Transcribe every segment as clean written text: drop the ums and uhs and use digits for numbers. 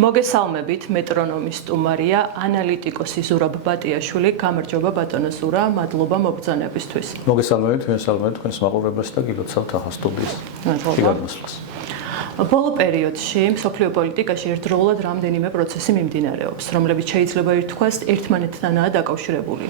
მოგესალმებით, მეტრონომის სტუმარია, ანალიტიკოსი ზურაბ ბატიაშვილი. გამარჯობა ბატონო ზურა, მადლობა მობრძანებისთვის. მოგესალმებით, მოგესალმებით თქვენს მაყურებელს და გილოცავთ ახალ სტუდიის. შეგადმოსვლას. ბოლო პერიოდში მსოფლიო პოლიტიკაში ერთდროულად რამდენიმე პროცესი მიმდინარეობს, რომლებიც შეიძლება ითქვას ერთმანეთთანაა დაკავშირებული.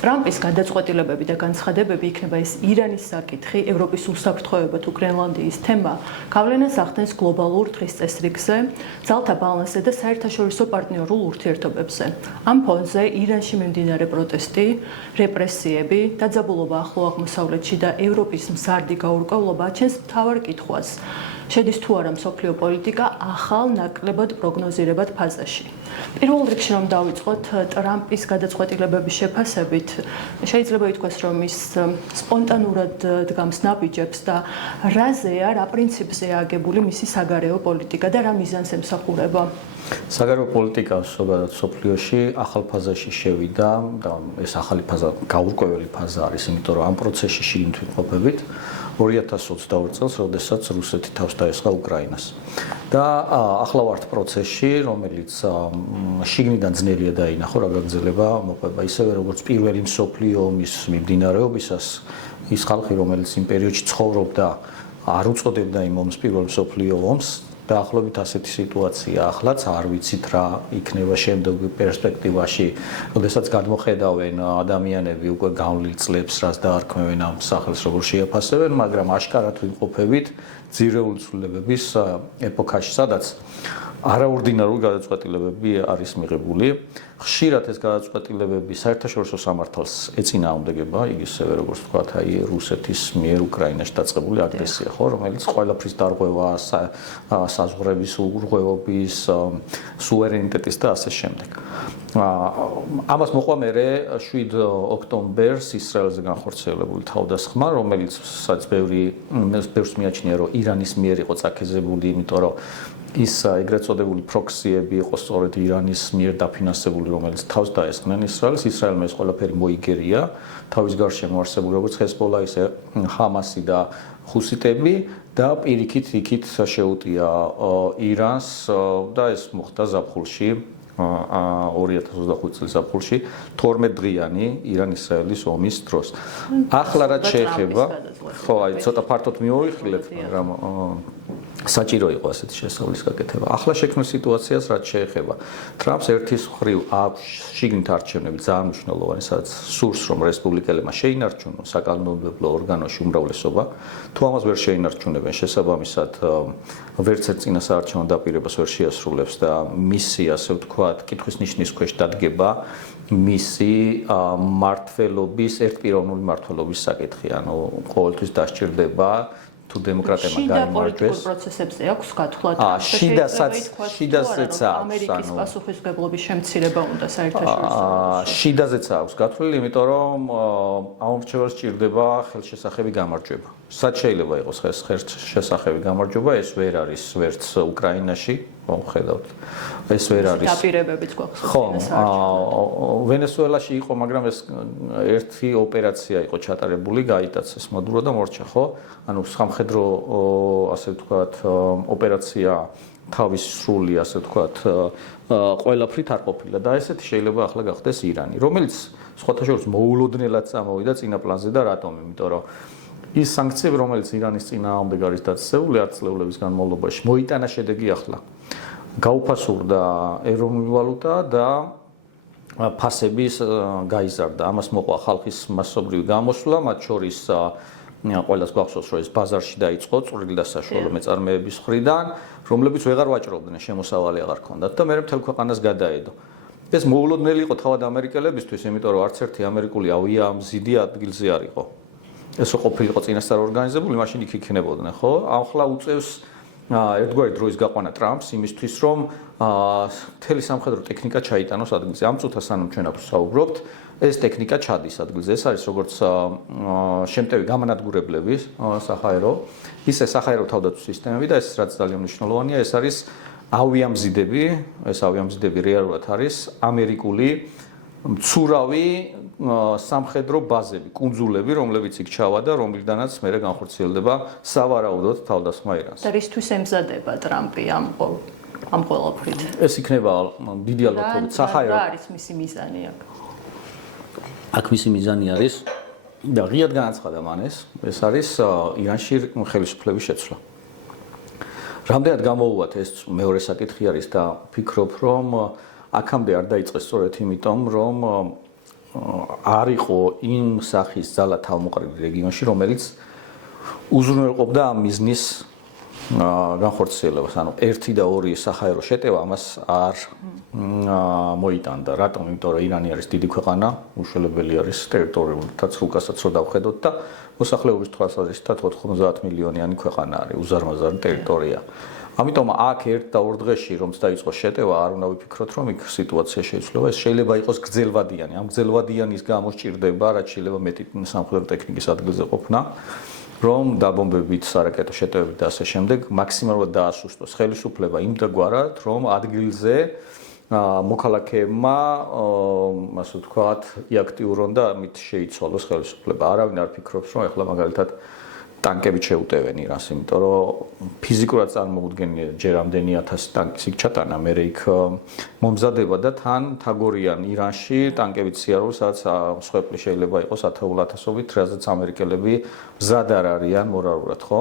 ტრამპის გადაწყვეტილებები და განცხადებები, იქნება ეს ირანის საკითხი, ევროპის უსაფრთხოება თუ გრენლანდიის თემა, გავლენას ახდენს გლობალურ დღის წესრიგზე, ძალთა ბალანსზე და საერთაშორისო პარტნიორულ ურთიერთობებზე. ამ ფონზე ირანში მიმდინარე პროტესტი, რეპრესიები, დაძაბულობა ახლო აღმოსავლეთში და ევროპის მზარდი გაურკვევლობა აჩენს მთავარ კითხვას. შედის თუ არა მსოფლიო პოლიტიკა ახალ ნაკლებად პროგნოზირებად ფაზაში. პირველ რიგში რომ დავიწყოთ ტრამპის გადაწყვეტილებების შეფასებით, შეიძლება ითქვას, რომ ის სპონტანურად დგამს ნაბიჯებს და რაზეა, რა პრინციპზეა აგებული მისი საგარეო პოლიტიკა და რა მიზანს ემსახურება? საგარეო პოლიტიკა ზოგადად მსოფლიოში ახალ ფაზაში შევიდა და ეს ახალი ფაზა გაურკვეველი ფაზა არის, იმიტომ რომ ამ პროცესში შიგნით ვიმყოფებით 2022 წელს, როდესაც რუსეთი თავს დაესხა უკრაინას. და ახლა ვართ პროცესში, რომელიც შიგნიდან ძნელია დაინახო, რა გაგრძელება მოყვება, ისევე როგორც პირველი მსოფლიო ომის მიმდინარეობისას, ის ხალხი, რომელიც იმ პერიოდში ცხოვრობდა, არ უწოდებდა იმ ომს პირველ მსოფლიო ომს. დაახლოებით ასეთი სიტუაცია ახლაც არ ვიცით რა იქნება შემდგომ პერსპექტივაში, როდესაც გადმოხედავენ ადამიანები უკვე გავლილ წლებს, რას დაარქმევენ ამ სახელს, როგორ შეაფასებენ, მაგრამ აშკარად ვიმყოფებით ძირეული ცვლილებების ეპოქაში, სადაც არაორდინარული გადაწყვეტილებები არის მიღებული. ხშირად ეს გადაწყვეტილებები საერთაშორისო სამართალს ეწინააღმდეგება, ისევე როგორც ვთქვათ, რუსეთის მიერ უკრაინაში დაწყებული აგრესია, ხო, რომელიც ყველაფრის დარღვევა, საზღვრების უღრღვევობის, სუვერენიტეტის და ასე შემდეგ. ამას მოყვა მერე 7 ოქტომბერს ისრაელზე განხორციელებული თავდასხმა, რომელიც ბევრს მიაჩნია, რომ ირანის მიერ იყო წაქეზებული, იმიტომ რომ ის ეგრეთ წოდებული პროქსიები იყო სწორედ ირანის მიერ დაფინანსებული, რომელიც თავს დაესხნენ ისრაელს. ისრაელმა ეს ყველაფერი მოიგერია, თავის გარშემო არსებული როგორც ჰეზბოლა, ისე ჰამასი და ჰუსიტები და პირიქით იქით შეუტია ირანს და ეს მოხდა ზაფხულში 2025 წლის ზაფხულში 12 დღიანი ირან-ისრაელის ომის დროს. ახლა რაც შეეხება, ხო, ცოტა ფართოდ მივიხილეთ, მაგრამ საჭირო იყო ასეთი შესწავლის გაკეთება. ახლა შექმნილ სიტუაციას რაც შეეხება, ტრამპს ერთის მხრივ აქვს შიგნით არჩევნები ძალიან მნიშვნელოვანი, სადაც სურს რომ რესპუბლიკელებმა შეინარჩუნონ საკანონმდებლო ორგანოში უმრავლესობა. თუ ამას ვერ შეინარჩუნებენ, შესაბამისად ვერც ერთ წინასაარჩევნო დაპირებას ვერ შეასრულებს და მისი, ასე ვთქვათ, კითხვის ნიშნის ქვეშ დადგება მისი მმართველობის, ერთპიროვნული მმართველობის საკითხი, ანუ ყოველთვის დასჭირდება თუ დემოკრატებმა გაიმარჯვეს. შიდა პროცესებზე აქვს გათვლა. შიდაზეც აქვს, ამერიკის პასუხისმგებლობის შემცირება უნდა საერთაშორისო. შიდაზეც აქვს გათვლილი, იმიტომ რომ ამორჩეველს სჭირდება ხელშესახები გამარჯვება. სად შეიძლება იყოს ხელშესახები გამარჯვება, ეს ვერ არის ვერც უკრაინაში, ხედავთ. ეს ვერ არის. დაპირებებიც გვაქვს. ხო, ვენესუელაში იყო, მაგრამ ეს ერთი ოპერაცია იყო ჩატარებული, გაიტაცეს მადურო და მორჩა, ხო? ანუ სამხედრო, ასე ვთქვათ, ოპერაცია თავის სრული, ასე ვთქვათ, ყველაფრით არ ყოფილა და ესეთი შეიძლება ახლა გახდეს ირანი, რომელიც სხვათა შორის მოულოდნელად წამოვიდა წინა პლანზე და რატომ? იმიტომ რომ ის სანქციები, რომელიც ირანის წინააღმდეგ არის დაწესებული ათწლეულების განმავლობაში, მოიტანა შედეგი ახლა. გაუფასურდა ეროვნული ვალუტა და ფასების გაიზარდა. ამას მოყვა ხალხის მასობრივი გამოსვლა, მათ შორის ყველას გვახსოვს, რომ ეს ბაზარში დაიწყო წვრილი და საშუალო მეწარმეების მხრიდან, რომლებიც ვეღარ ვაჭრობდნენ, შემოსავალი აღარ ჰქონდათ და მე მთელ ქვეყანას გადაედო. ეს მოულოდნელი იყო თავად ამერიკელებისთვის, იმიტომ რომ არც ერთი ამერიკული ავიამზიდი ადგილზე არ იყო. ეს ყოფილიყო წინასწარ ორგანიზებული, მაშინ იქ იქნებოდნენ, ხო? ახლა უწევს ერთგვარი დროის გაყვანა ტრამპს იმისთვის, რომ მთელი სამხედრო ტექნიკა ჩაიტანოს ადგილზე. ამ წუთას სანამ ჩვენ აქ ვსაუბრობთ, ეს ტექნიკა ჩადის ადგილზე. ეს არის როგორც შემტევი გამანადგურებლების საჰაერო, ისე საჰაერო თავდაცვის სისტემები და ეს რაც ძალიან მნიშვნელოვანია, ეს არის ავიამზიდები, ეს ავიამზიდები რეალურად არის ამერიკული მცურავი სამხედრო ბაზები, კუნძულები, რომლებიც იქ ჩავადა, რომლიდანაც მერე განხორციელდება სავარაუდოდ თავდასხმა ირანს. და რისთვის ემზადება ტრამპი ამ ყველაფრით? ეს იქნება დიდი ალბათობით საჰაერო. რა არის მისი მიზანი აქ? აქ მისი მიზანი არის და ღიად განაცხადა მან ეს არის ირანში ხელისუფლების შეცვლა. რამდენად გამოუვათ ეს მეორე საკითხი არის და ვფიქრობ, რომ აქამდე არ დაიწყეს სწორედ იმიტომ, რომ არ იყო იმ სახის ძალა თავმოყრილი რეგიონში, რომელიც უზრუნველყოფდა ამ მიზნის განხორციელებას. ანუ 1 და 2 საჰაერო შეტევა ამას არ მოიტანდა. რატომ? იმიტომ რომ ირანი არის დიდი ქვეყანა, უშველებელი არის ტერიტორიულითაც რუკასაც რო დავხედოთ და მოსახლეობის თვალსაზრისით 90 მილიონიანი ქვეყანა არის, უზარმაზარი ტერიტორია. ამიტომ აქ 1 და 2 დღეში რომც დაიწყოს შეტევა, არ უნდა ვიფიქროთ, რომ იქ სიტუაცია შეიცვლება. ეს შეიძლება იყოს გრძელვადიანი. ამ გრძელვადიანის გამო სჭირდება, რაც შეიძლება მეტი სამხედრო ტექნიკის ადგილზე ყოფნა. რომ დაბომბებით, სარაკეტო შეტევებით და ასე შემდეგ მაქსიმალურად დაასუსტოს ხელისუფლება იმდაგვარად, რომ ადგილზე მოქალაქეებმა, ასე ვთქვათ, იაქტიურონ და ამით შეიცვალოს ხელისუფლება. არავინ არ ფიქრობს, რომ ეხლა მაგალითად ტანკებით შეუტევენ ირანს, იმიტომ რომ ფიზიკურად წარმოუდგენია ჯერ ამდენი 1000 ტანკის იქ ჩატანა, მე იქ მომზადება და თან თაგორიან ირანში ტანკებით სიარული, სადაც მსხვერპლი შეიძლება იყოს ათეულათასობით, რაზეც ამერიკელები მზად არ არიან მორალურად, ხო?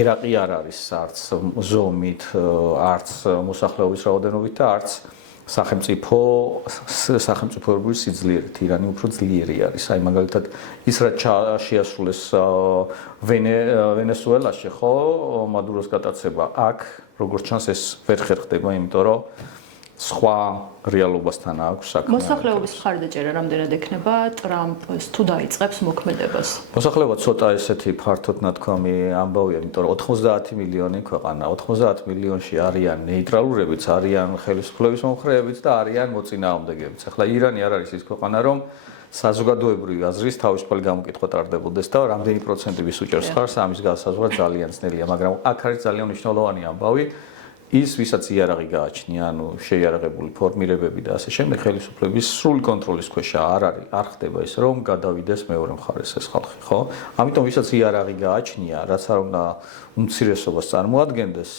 ერაყი არ არის არც ზომით, არც მოსახლეობის რაოდენობით და არც სახელმწიფოებრივი სიძლიერით. ირანი უფრო ძლიერი არის. აი მაგალითად ის რაც შეასრულეს ვენესუელაში, ხო, მადუროს გატაცება, აქ როგორც ჩანს ეს ვერ ხერხდება, იმიტომ რომ სხვა რეალობასთან აქვს საქმე. მოსახლეობის მხარდაჭერა რამდენად ექნება ტრამპს თუ დაიწყებს მოქმედებას? მოსახლეობა ცოტა ესეთი ფართოდ ნათქვამი ამბავია, იმიტომ რომ 90 მილიონი ქვეყანა, 90 მილიონში არიან ნეიტრალურებიც, არიან ხელისუფლების მომხრეებიც და არიან მოწინააღმდეგეებიც. ახლა ირანი არ არის ის ქვეყანა, რომ საზოგადოებრივი აზრის თავისუფალი გამოკითხვა ტარდებოდეს და რამდენი პროცენტი ვის უჭერს ხარს, ამის განსაზღვრა ძალიან ძნელია, მაგრამ აქ არის ძალიან მნიშვნელოვანი ამბავი. ის ვისაც იარაღი გააჩნია, ანუ შეიარაღებული ფორმირებები და ასე შემდეგ ხელისუფლების სრული კონტროლის ქვეშ არ ხდება ის, რომ გადავიდეს მეორე მხარეს ეს ხალხი, ხო? ამიტომ ვისაც იარაღი გააჩნია, რაც არ უნდა უმცირესობას წარმოადგენდეს,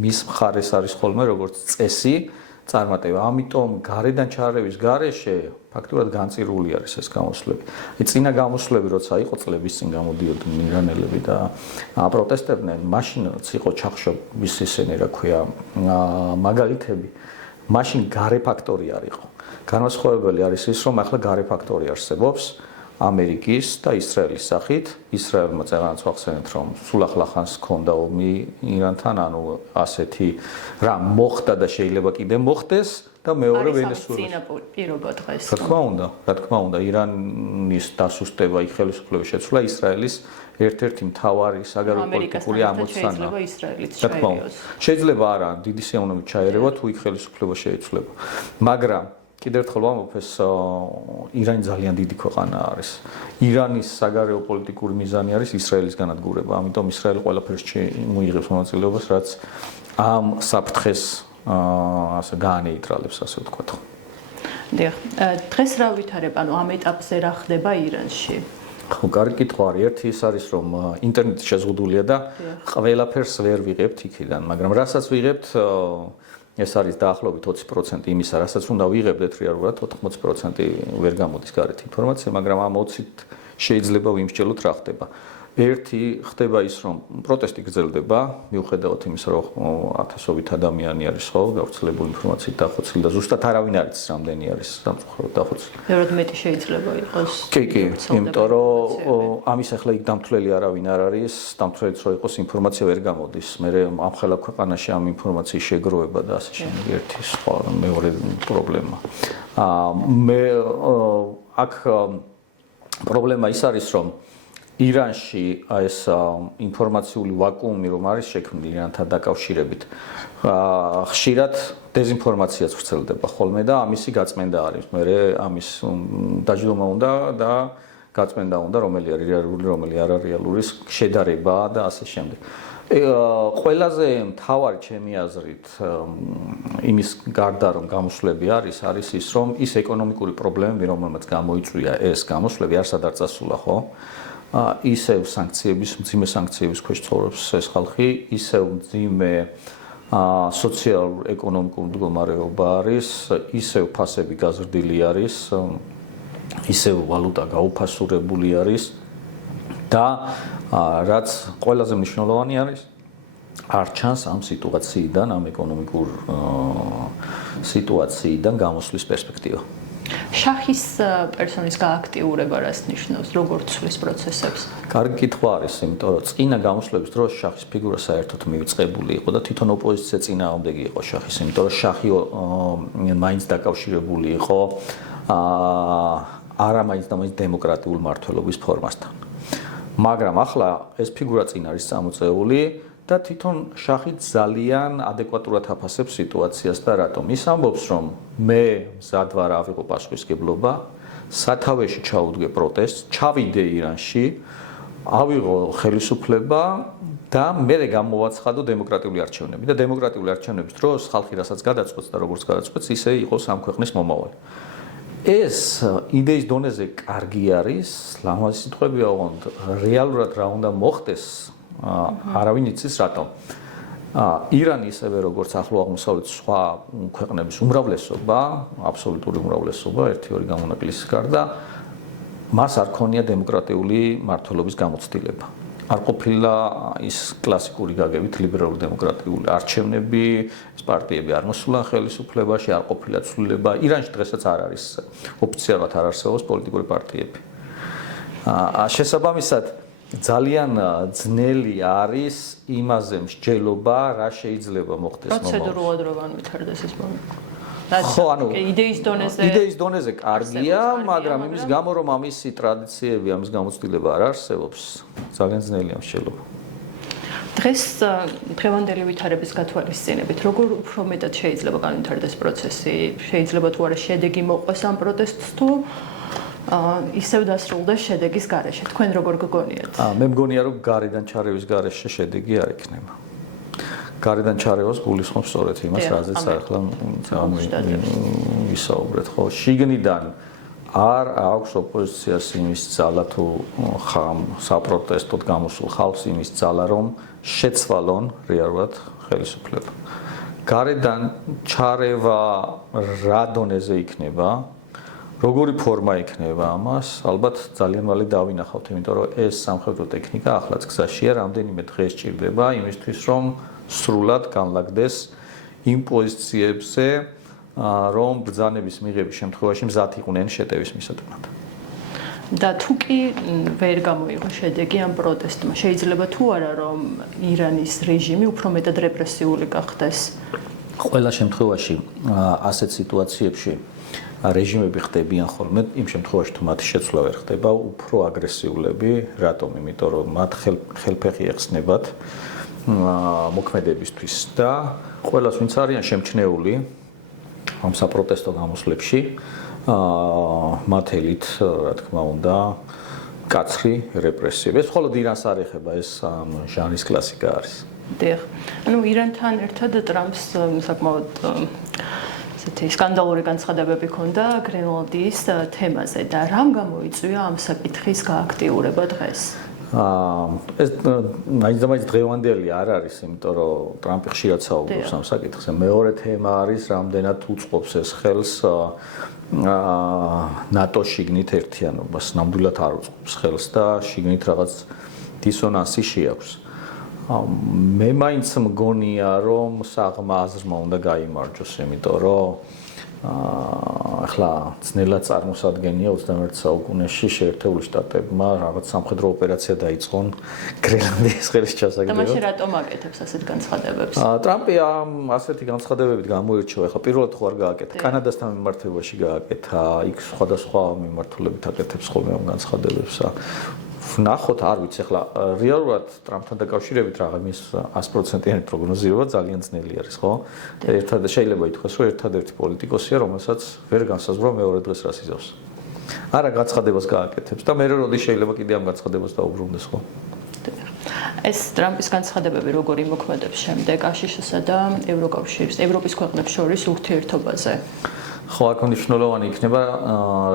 მის მხარეს არის ხოლმე როგორც წესი წარმატება. ამიტომ გარედან ჩარევის გარეშე ფაქტურად განწირული არის ეს გამოსვლები. წინა გამოსვლები, როცა იყო წლების წინ გამოდიოდნენ ირანელები და პროტესტებდნენ, მაშინაც იყო ჩახშობის ისინი, რა ქვია, მაგალითები. მაშინ გარე ფაქტორი არ იყო. განმასხვავებელი არის ის, რომ ახლა გარე ფაქტორი არსებობს ამერიკის და ისრაელის სახით. ისრაელმა წეგანაც ვახსენეთ, რომ სულ ახლახანს ჰქონდა ომი ირანთან, ანუ ასეთი რა მოხდა და შეიძლება კიდე მოხდეს და მეორე ვენესუელა. წინა პირობა დღეს. რა თქმა უნდა, ირანის დასუსტება, იქ ხელისუფლების შეცვლა ისრაელის ერთ-ერთი მთავარი საგარეო პოლიტიკური ამოცანა. შეიძლება ისრაელიც ჩაერევოს. შეიძლება არა, დიდი სიამოვნებით ჩაერევა თუ იქ ხელისუფლება შეიცვლება. მაგრამ კიდევ ერთხელ ვამბობ, ეს ირანი ძალიან დიდი ქვეყანა არის. ირანის საგარეო პოლიტიკური მიზანი არის ისრაელის განადგურება. ამიტომ ისრაელი ყველაფერს მოიღებს მონაწილეობას, რაც ამ საფრთხეს ასე გაანეიტრალებს, ასე ვთქვათ. დიახ. დღეს რა ვითარებ, ანუ ამ ეტაპზე რა ხდება ირანში? ხო, კარგი კითხვა არის. ერთი ის არის, რომ ინტერნეტი შეზღუდულია და ყველაფერს ვერ ვიღებთ იქიდან, მაგრამ რასაც ვიღებთ ეს არის დაახლოებით 20% იმისა, რასაც უნდა ვიღებდეთ რეალურად, 80% ვერ გამოდის გარეთ ინფორმაცია, მაგრამ ამ 20-ით შეიძლება ვიმსჯელოთ რა ხდება. ერთი ხდება ის, რომ პროტესტი გრძელდება, მიუხედავად იმისა, რომ ათასობით ადამიანი არის ხო, გავრცელებული ინფორმაციით დახოცილი და ზუსტად არავინ არ იცის, რამდენი არის სამწუხაროდ დახოცილი. ბევრად მეტი შეიძლება იყოს. კი, იმიტომ რომ ამის ახლა იქ დამთვლელი არავინ არ არის, დამთვლელიც რო იყოს ინფორმაცია ვერ გამოდის. მე ამ ხელა ქვეყანაში ამ ინფორმაციის შეგროვება და ასე შემდეგ ერთი სხვა მეორე პრობლემა. მე აქ პრობლემა ის არის, რომ ირანში ეს ინფორმაციული ვაკუუმი რომ არის შექმნილი ირანთან დაკავშირებით, ხშირად დეзинფორმაციაც ვრცელდება ხოლმე და ამისი გაწმენდა არის. მე ამის დაჯდომა უნდა და გაწმენდა უნდა, რომელი არის რეალური, რომელი არ არის რეალური, შედარება და ასე შემდეგ. ყველაზე მთავარი ჩემი აზრით იმის გარდა რომ გამოსვლები არის ის რომ ის ეკონომიკური პრობლემები რომელმაც გამოიწვია ეს გამოსვლები არსად არ წასულა, ხო? ისევ მძიმე სანქციების ქვეშ ცხოვრობს ეს ხალხი, ისევ მძიმე სოციალურ-ეკონომიკურ მდგომარეობა არის, ისევ ფასები გაზრდილი არის, ისევ ვალუტა გაუფასურებული არის და რაც ყველაზე მნიშვნელოვანი არის, არ ჩანს ამ სიტუაციიდან, ამ ეკონომიკურ სიტუაციიდან გამოსვლის პერსპექტივა. შაჰის პერსონის გააქტიურება რას ნიშნავს, როგორ ცვლის პროცესებს? კარგი კითხვა არის, იმიტომ რომ წინა გამოსვლების დროს შაჰის ფიგურა საერთოდ მივიწყებული იყო და თვითონ ოპოზიცია წინააღმდეგი იყო შაჰის, იმიტომ რომ შაჰი მაინც დაკავშირებული იყო არა მაინც და მაინც დემოკრატიულ მმართველობის ფორმასთან. მაგრამ ახლა ეს ფიგურა წინ არის წამოწეული და თვითონ შაჰი ძალიან ადეკვატურად აფასებს სიტუაციას და რატომ ის ამბობს რომ მე მზად ვარ ავიღო პასუხისმგებლობა სათავეში ჩაუდგე პროტესტს ჩავიდე ირანში ავიღო ხელისუფლება და მე გამოვაცხადო დემოკრატიული არჩევნები და დემოკრატიული არჩევნების დროს ხალხი რასაც გადაწყვეტს და როგორც გადაწყვეტს ისე იყოს ამ ქვეყნის მომავალი ეს იდეის დონეზე კარგი არის ლამაზი სიტყვებია ოღონდ რეალურად რა უნდა მოხდეს არავინ იცის რატომ. ირანი ისევე როგორც ახლო აღმოსავლეთის სხვა ქვეყნების უმრავლესობა, აბსოლუტური უმრავლესობა, 1-2 გამონაკლისის გარდა, მას არ ქონია დემოკრატიული მმართველობის გამოცდილება. არ ყოფილა ის კლასიკური გაგებით ლიბერალური დემოკრატიული არჩევნები, ეს პარტიები არ მოსულან ხელისუფლებაში, არ ყოფილა ცვლილება. ირანში დღესაც არ არის ოფიციალურად არ არსებობს პოლიტიკური პარტიები. შესაბამისად ძალიან ძნელი არის იმაზე მსჯელობა, რა შეიძლება მოხდეს მომავალში. პროცედურულად რო განვითარდეს ეს მომენტი. ხო, ანუ იდეის დონეზე კარგია, მაგრამ იმის გამო რომ ამისი ტრადიციები, ამის გამოცდილება არ არსებობს, ძალიან ძნელია მსჯელობა. დღეს დღევანდელი ვითარების გათვალისწინებით, როგორ უფრო მეტად შეიძლება განვითარდეს პროცესი? შეიძლება თუ არა შედეგი მოყვეს ამ პროტესტს თუ ისევ დასრულდა შედეგის გარეშე. თქვენ როგორ გგონიათ? მე მგონია რომ გარედან ჩარევის გარეშე შედეგი არ იქნება. გარედან ჩარევას გულისხმობს სწორედ იმას, რაზეც ახლა ვისაუბრეთ, ხო? შიგნიდან არ აქვს ოპოზიციას იმის ძალა თუ საპროტესტოდ გამოსულ ხალხს იმის ძალა, რომ შეცვალონ რეალურად ხელისუფლება. გარედან ჩარევა რა დონეზე იქნება? როგორი ფორმა იქნება ამას? ალბათ ძალიან მალე დავინახავთ, იმიტომ რომ ეს სამხედრო ტექნიკა ახლაც გზაშია, რამდენიმე დღე სჭირდება იმისთვის, რომ სრულად განლაგდეს იმ პოზიციებზე, რომ ბრძანების მიღების შემთხვევაში მზად იყვნენ შეტევის მისადგმად. და თუ კი ვერ გამოიღო შედეგი ამ პროტესტმა, შეიძლება თუ არა რომ ირანის რეჟიმი უფრო მეტად რეპრესიული გახდეს? ყველა შემთხვევაში ასეთ სიტუაციებში რეჟიმები ხდებიან ხოლმე იმ შემთხვევაში თუ მათი შეცვლა ვერ ხდება უფრო აგრესიულები რატომ იმიტომ რომ მათ ხელფეხი ეხსნებათ მოქმედებისთვის და ყველას ვინც არიან შემჩნეული ამ საპროტესტო გამოსვლებში მათ ელით რა თქმა უნდა კაცრი რეპრესიები ეს მხოლოდ ირანს არ ეხება ეს ჟანრის კლასიკა არის დიახ ანუ ირანთან ერთად ტრამპს საკმაოდ ესეთი სკანდალური განცხადებები ჰქონდა გრენლანდიის თემაზე და რამ გამოიწვია ამ საკითხის გააქტიურება დღეს? ეს მაინც დღევანდელი არ არის, იმიტომ რომ ტრამპი ხშირად საუბრობს ამ საკითხზე. მეორე თემა არის, რამდენად უწყობს ეს ხელს ნატოს შიგნით ერთიანობას. ნამდვილად არ უწყობს ხელს და შიგნით რაღაც დისონანსი შეაქვს. მე მაინც მგონია რომ საღმა აზრმა უნდა გაიმარჯოს, იმიტომ რომ ახლა ძნელად წარმოსადგენია 21 საუკუნეში შეერთებული შტატებმა რაღაც სამხედრო ოპერაცია დაიწყონ გრენლანდიის ხელის ჩასაგდებად. და მაშინ რატომ აკეთებს ასეთ განცხადებებს? ტრამპი ამ ასეთი განცხადებებით გამოირჩევა. ახლა პირველად ხო არ გააკეთა, კანადასთან მიმართებაში გააკეთა, იქ სხვადასხვა მიმართულებით აკეთებს ხოლმე ამ განცხადებებს. ვნახოთ, არ ვიცი, ახლა რეალურად ტრამპთან დაკავშირებით რაღაც 100%-იანი პროგნოზირება ძალიან ძნელი არის, ხო? ერთადერთი შეიძლება ითქვას, რომ ერთადერთი პოლიტიკოსია, რომელსაც ვერ განსაზღვრა მეორე დღეს რას იზავს. არა განცხადებას გააკეთებს და მე როდის შეიძლება კიდე ამ განცხადებას დაუბრუნდეს, ხო? ეს ტრამპის განცხადებები როგორ იმოქმედებს შემდეგ აშშ-სა და ევროკავშირის, ევროპის ქვეყნებს შორის ურთიერთობაზე? ხო, აქ მნიშვნელოვანი იქნება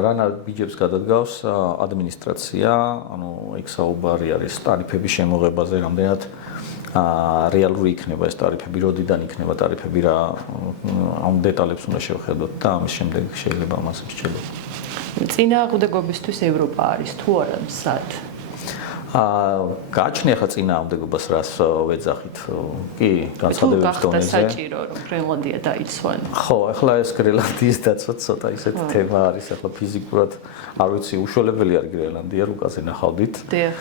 რა ბიჯებს გადადგავს ადმინისტრაცია, ანუ იქ საუბარი არის ტარიფების შემოღებაზე, რამდენად რეალური იქნება ეს ტარიფები, როდიდან იქნება ტარიფები, რა ამ დეტალებს უნდა შევხედოთ და ამის შემდეგ შეიძლება ამას შეჭედოთ. წინააღმდეგობისთვის ევროპა არის თუ არა მსად? გააჩნია ხა წინააღმდეგობას რას ვეძახით? კი, განცხადებების დონეზე. საჭირო რომ გრენლანდია დაიცვან. ხო, ახლა ეს გრენლანდიის დაცვა ცოტა ისეთი თემა არის, ახლა ფიზიკურად არ ვიცი, უშუალებელი არის გრენლანდია, რუკაზე ნახავდით. დიახ.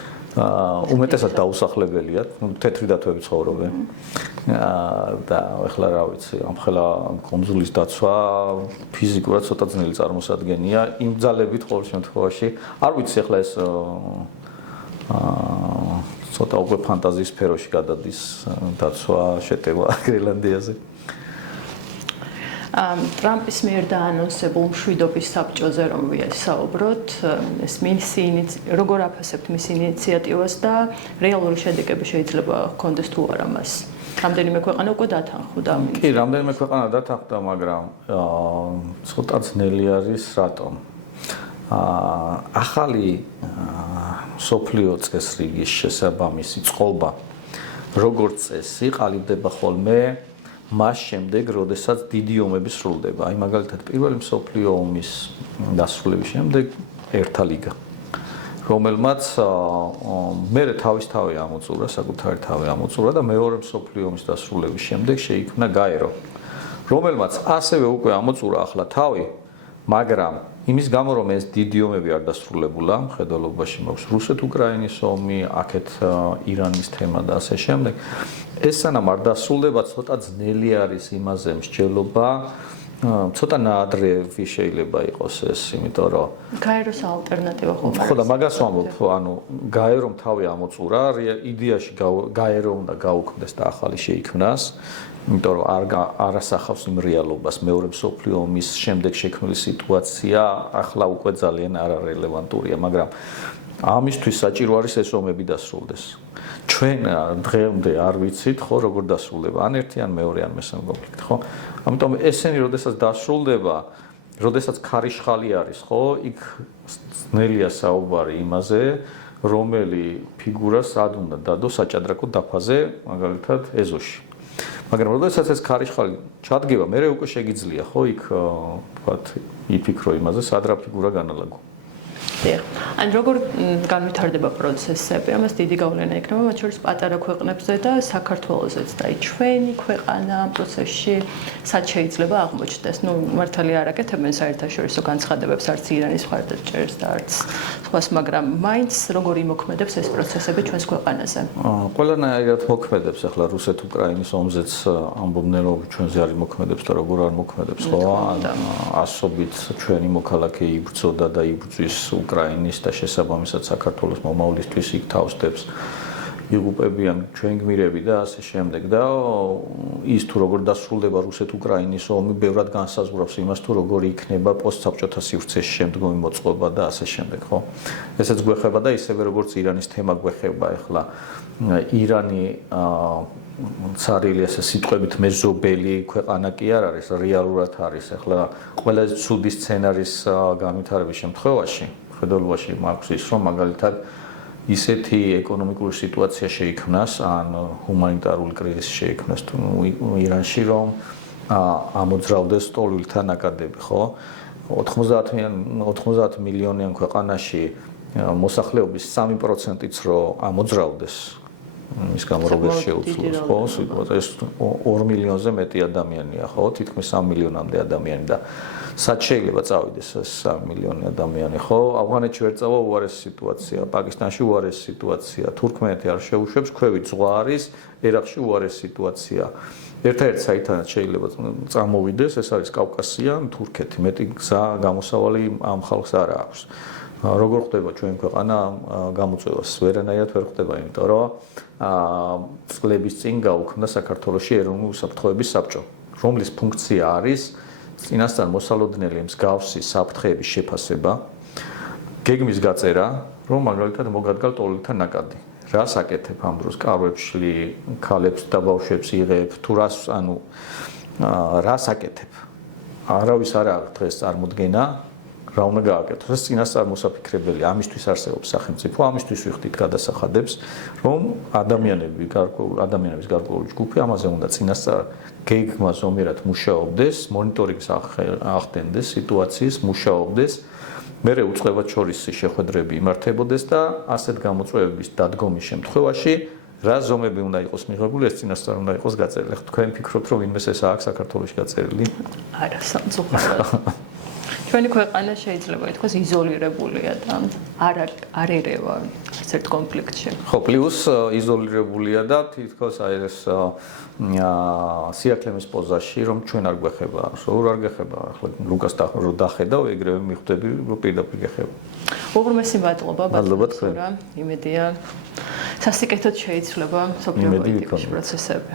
უმეტესად დაუსახლებელია, თეთრი დათვები ცხოვრობენ. და ახლა რა ვიცი, ამ ხელა კონსულის დაცვა ფიზიკურად ცოტა ძნელი წარმოსადგენია, იმ ძალებით ყოველ შემთხვევაში. არ ვიცი ახლა ეს ცოტა უკვე ფანტაზიის სფეროში გადადის დაცვა, შეტევა გრენლანდიაზე. ტრამპის მიერ დაანონსებულ მშვიდობის საბჭოზე რომ ვიასაუბროთ, ეს როგორ აფასებთ მის ინიციატივას და რეალური შედეგები შეიძლება ჰქონდეს თუ არა მას? რამდენიმე ქვეყანა უკვე დათანხმდა ამ კი, რამდენიმე ქვეყანა დათანხმდა, მაგრამ ცოტა ძნელი არის რატომ? ახალი სოფლიო წესრიგის შესაბამისი წყობა როგორც წესი ყალიბდება ხოლმე მას შემდეგ, როდესაც დიდი ომები სრულდება. აი მაგალითად, პირველი მსოფლიო ომის დასრულების შემდეგ ერთა ლიგა, რომელმაც მერე თავისთავი ამოწურა, საკუთარი თავი ამოწურა და მეორე მსოფლიო ომის დასრულების შემდეგ შეიქმნა გაერო, რომელმაც ასევე უკვე ამოწურა ახლა თავი, მაგრამ იმის გამო რომ ეს დიდი ომები არ დასრულებულა, მხედველობაში მაქვს რუსეთ-უკრაინის ომი, აქეთ ირანის თემა და ასე შემდეგ. ეს სანამ არ დასრულდება, ცოტა ძნელი არის იმაზე მსჯელობა, ცოტა ნაადრევი შეიძლება იყოს ეს, იმიტომ რომ გაეროს ალტერნატივა ხომ არის? ხო და მაგას ვამბობ, ანუ გაერომ თავი ამოწურა, იდეაში გაერო უნდა გაუქმდეს და ახალი შეიქმნას. იმიტომ რომ არ ასახავს იმ რეალობას, მეორე მსოფლიო ომის შემდეგ შექმნილი სიტუაცია ახლა უკვე ძალიან არარელევანტურია, მაგრამ ამისთვის საჭირო არის ეს ომები დასრულდეს. ჩვენ დღემდე არ ვიცით, ხო, როგორ დასრულდება, ან ერთი, ან მეორე, ან მესამე კონფლიქტი, ხო? ამიტომ ესენი, როდესაც დასრულდება, როდესაც ქარიშხალი არის, ხო, იქ ძნელია საუბარი იმაზე, რომელი ფიგურას ad უნდა დადო საჭადრაკო დაფაზე, მაგალითად, ეზოში. მაგრამ როდესაც ეს ქარიშხალი ჩადგება, მე უკვე შეგიძლია, ხო, იქ ვთქვათ, იფიქრო იმაზე, სად რა ფიგურა განალაგო. ან როგორ განვითარდება პროცესები? ამას დიდი გავლენა ექნება მათ შორის პატარა ქვეყნებზე და საქართველოსაც და ჩვენი ქვეყანა ამ პროცესში სად შეიძლება აღმოჩნდეს? ნუ მართალია არ აკეთებენ საერთაშორისო განცხადებებს არც ირანის მხარდაჭერას და არც სხვას, მაგრამ მაინც როგორ იმოქმედებს ეს პროცესები ჩვენს ქვეყანაზე? ყველანაირად მოქმედებს, ახლა რუსეთ-უკრაინის ომზეც ამბობდნენ, რომ ჩვენზე არ იმოქმედებს და როგორ არ მოქმედებს, ხო? ასობით ჩვენი მოქალაქე იბრძოდა და იბრძვის უკრაინის და შესაბამისად საქართველოს მომავლისთვის იქ თავსდებს, იღუპებიან ჩვენ გმირები და ასე შემდეგ და ის თუ როგორ დასრულდება რუსეთ-უკრაინის ომი, ბევრად განსაზღვრავს იმას თუ როგორი იქნება პოსტსაბჭოთა სივრცეში შემდგომი მოწყობა და ასე შემდეგ, ხო? ესეც გვეხება და ისევე როგორც ირანის თემა გვეხება, ახლა ირანი ცარილი ასე სიტყვებით მეზობელი ქვეყანა კი არ არის, რეალურად არის. ახლა ყველაზე ცუდი სცენარის განვითარების შემთხვევაში ხედულობაში მაქვს ის, რომ მაგალითად ისეთი ეკონომიკური სიტუაცია შეიქმნას, ან ჰუმანიტარული კრიზისი შეიქმნას ირანში, რომ ამოძრავდეს ტოლვილთა ნაკადები, ხო? 90 მილიონიან ქვეყანაში მოსახლეობის 3%-იც რო ამოძრავდეს, ის გამო როგორ შეუძლოს, ხო? ეს 2 მილიონზე მეტი ადამიანია, ხო? თითქმის 3 მილიონამდე ადამიანი და სად შეიძლება წავიდეს ეს 3 მილიონი ადამიანი, ხო? ავღანეთში ვერ წავა უარესი სიტუაცია, პაკისტანში უარესი სიტუაცია, თურქმენეთი არ შეუშვებს, ქვევით ზღვა არის, ერაყში უარესი სიტუაცია. ერთადერთი საითანაც შეიძლება წამოვიდეს, ეს არის კავკასია, თურქეთი, მეტი გზა გამოსავალი ამ ხალხს არ აქვს. როგორ ხდება ჩვენ ქვეყანა გამოწვევას? ვერანაირად ვერ ხდება, იმიტომ რომ წლების წინ გაუქმდა საქართველოში ეროვნული უსაფრთხოების საბჭო, რომლის ფუნქცია არის წინასწარ მოსალოდნელი მსგავსი საფრთხეების შეფასება, გეგმის გაწერა, რომ მაგალითად მოგადგალ ტოლვილთა ნაკადი. რას აკეთებ ამ დროს? კარვებში ქალებს და ბავშვებს იღებ, თუ რას აკეთებ? არავის არ აქვს დღეს წარმოდგენა, რა უნდა გააკეთოს? ეს წინასწარ მოსაფიქრებელი, ამისთვის არსებობს სახელმწიფო, ამისთვის ვიხდით გადასახადებს, რომ ადამიანების გარკვეული ჯგუფი ამაზე უნდა წინასწარ გეგმა ზომიერად მუშაობდეს, მონიტორინგს ახდენდეს სიტუაციის, მუშაობდეს, მერე უწყებად შორისი შეხვედრები იმართებოდეს და ასეთ გამოწვევების დადგომის შემთხვევაში რა ზომები უნდა იყოს მიღებული, ეს წინასწარ უნდა იყოს გაწერილი. თქვენ ფიქრობთ, რომ ვინმეს ეს აქვს საქართველოში გაწერილი? არა, სამწუხაროდ. ჩვენი ქვეყანა შეიძლება ითქვას იზოლირებულია და არ ერევა ერთ კონფლიქტში. ხო, პლუს იზოლირებულია და თითქოს აი ეს სიახლემის პოზაში, რომ ჩვენ არ გვეხება, სულ არ გეხება, ახლა რუკას რო დახედავ, ეგრევე მიხვდები, რომ პირდაპირ გეხება. უღრმესი მადლობა ბატონო, იმედია სასიკეთოდ შეიძლება სოფლიო პოლიტიკის პროცესები.